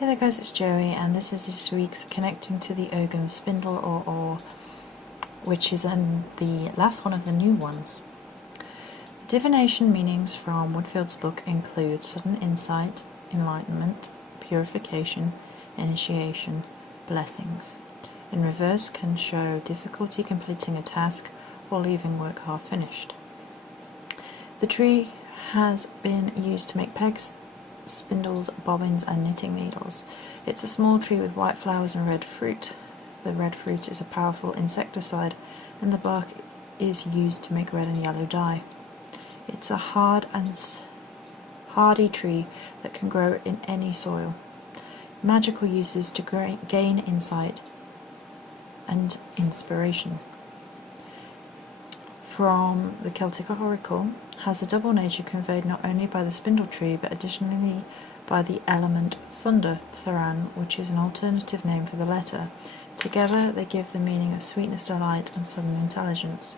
Hey there guys, it's Joey, and this is this week's Connecting to the Ogham Spindle or Oar, which is the last one of the new ones. Divination meanings from Woodfield's book include sudden insight, enlightenment, purification, initiation, blessings. In reverse can show difficulty completing a task or leaving work half finished. The tree has been used to make pegs, spindles, bobbins and knitting needles. It's a small tree with white flowers and red fruit. The red fruit is a powerful insecticide and the bark is used to make red and yellow dye. It's a hardy tree that can grow in any soil. Magical uses to gain insight and inspiration. From the Celtic oracle, has a double nature conveyed not only by the spindle tree but additionally by the element thunder, Thuran, which is an alternative name for the letter. Together they give the meaning of sweetness, delight and sudden intelligence.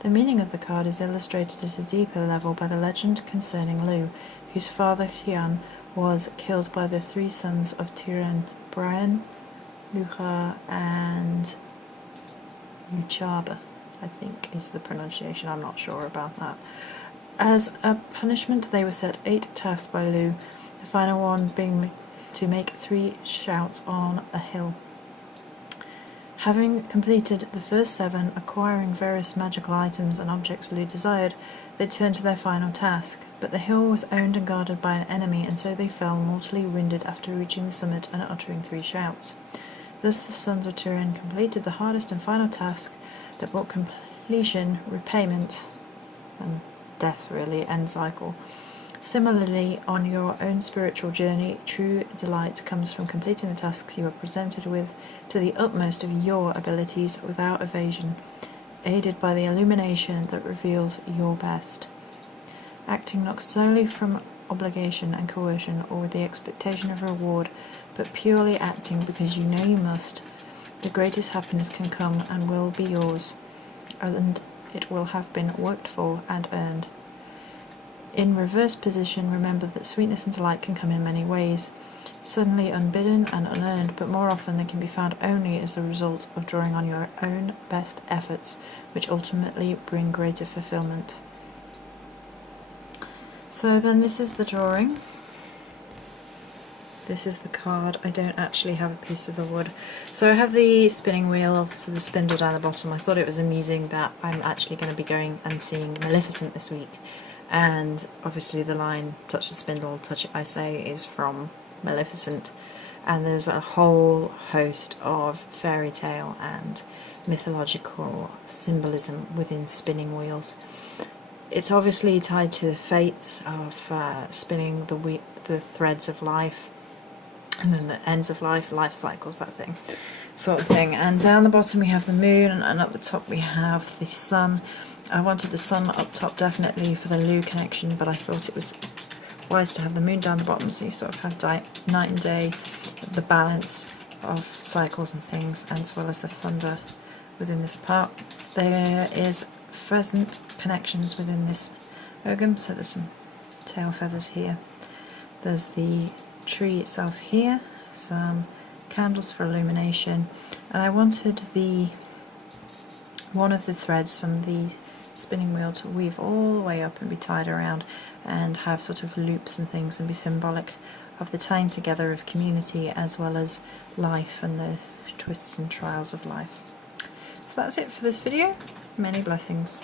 The meaning of the card is illustrated at a deeper level by the legend concerning Lu, whose father Cian was killed by the three sons of Tiren, Brian, Lucha and Luchaba, I think is the pronunciation, I'm not sure about that. As a punishment they were set 8 tasks by Lu, the final one being to make 3 shouts on a hill. Having completed the first 7, acquiring various magical items and objects Lu desired, they turned to their final task, but the hill was owned and guarded by an enemy and so they fell mortally wounded after reaching the summit and uttering 3 shouts. Thus the sons of Turin completed the hardest and final task that brought completion, repayment, and death really, end cycle. Similarly, on your own spiritual journey, true delight comes from completing the tasks you are presented with to the utmost of your abilities without evasion, aided by the illumination that reveals your best. Acting not solely from obligation and coercion or with the expectation of reward, but purely acting because you know you must, the greatest happiness can come and will be yours, and it will have been worked for and earned. In reverse position, remember that sweetness and delight can come in many ways, suddenly unbidden and unearned, but more often they can be found only as a result of drawing on your own best efforts, which ultimately bring greater fulfillment. So then this is the drawing. This is the card. I don't actually have a piece of the wood. So I have the spinning wheel for the spindle down the bottom. I thought it was amusing that I'm actually going to be going and seeing Maleficent this week. And obviously the line, touch the spindle, touch it I say, is from Maleficent. And there's a whole host of fairy tale and mythological symbolism within spinning wheels. It's obviously tied to the fates of spinning the threads of life, and then the ends of life cycles, that thing, sort of thing. And down the bottom we have the moon, and up the top we have the sun. I wanted the sun up top definitely for the Lu connection, but I thought it was wise to have the moon down the bottom, so you sort of have night and day, the balance of cycles and things, and as well as the thunder within this part. There is pheasant connections within this Ogham, so there's some tail feathers here. There's the tree itself here, some candles for illumination, and I wanted one of the threads from the spinning wheel to weave all the way up and be tied around and have sort of loops and things and be symbolic of the tying together of community as well as life and the twists and trials of life. So that's it for this video. Many blessings.